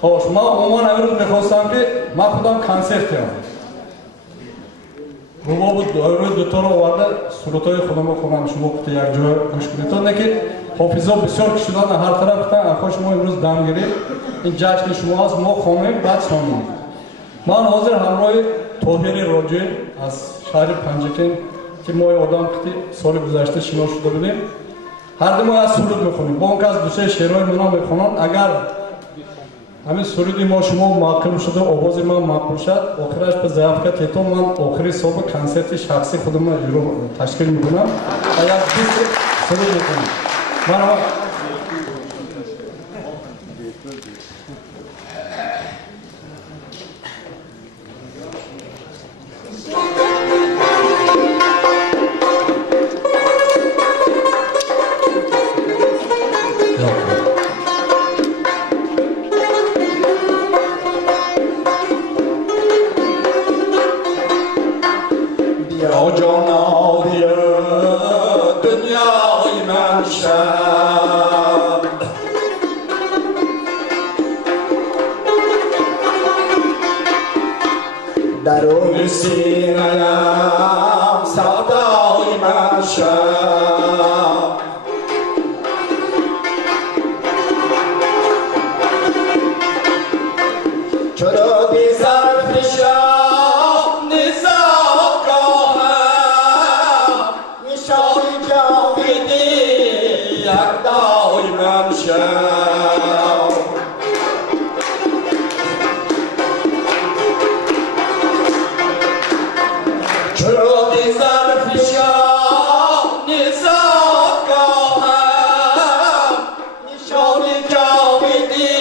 خوش ما عموما امروز میخواستم که ما خودم کنسرت کنم. روبا بود روی دکتر آورده سرودهای خودم خونم شما گفته یک جای گوش کنید تا که حافظا بسیار کشیدن هر طرف گفتن خوش ما امروز دم گیریم این جشن شما است ما خوانیم بعد شامیم. من حاضر همراه طاهری راجع از شهر پنجکین که ما آدم که سال گذشته شنا شده بودیم هر دو ما از سرود میخونیم با اون که از دوسته شعرهای منا میخونن اگر همین سرودی ما شما معقول شده آواز من معقول شد آخرش به ضعف تیتو من آخری صبح کنسرت شخصی خودم رو تشکیل میکنم و یک 20 سرود میکنم. من درون سینه‌ام صدای من شد چرا بی ظرف شب نزاگاهم نشانی جاویدی یک دای من شد چرا بی ظرف شب نزاگاهم نشانی جاویدی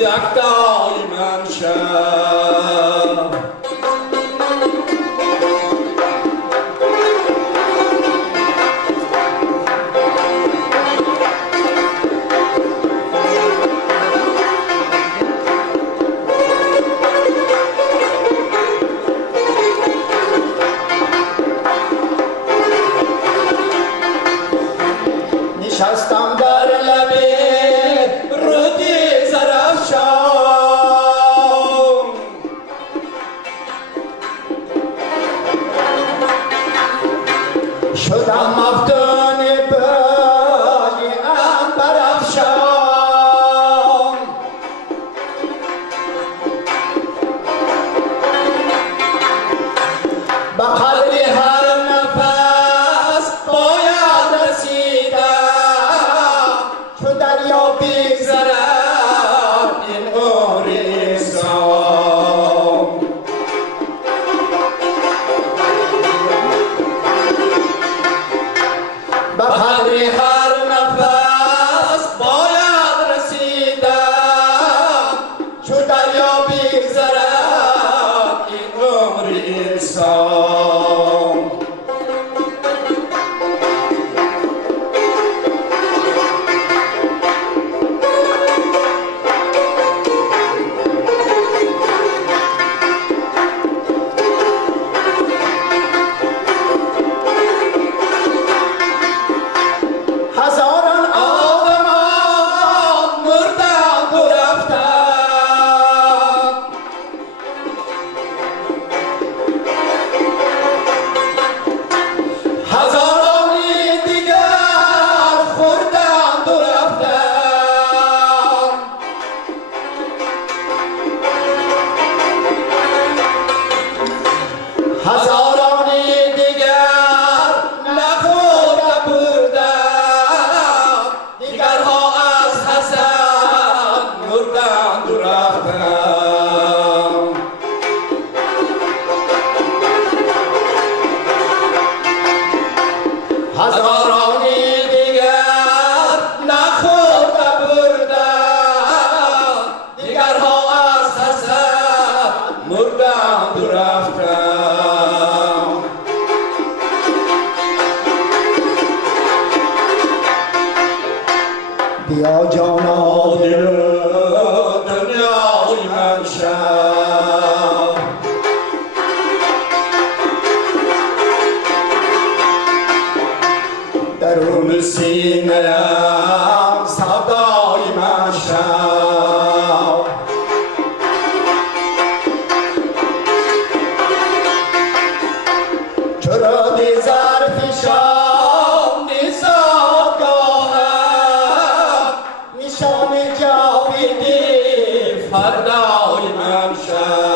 یک دای من شد نشستم در لبه رودی زرفشان سردای من شد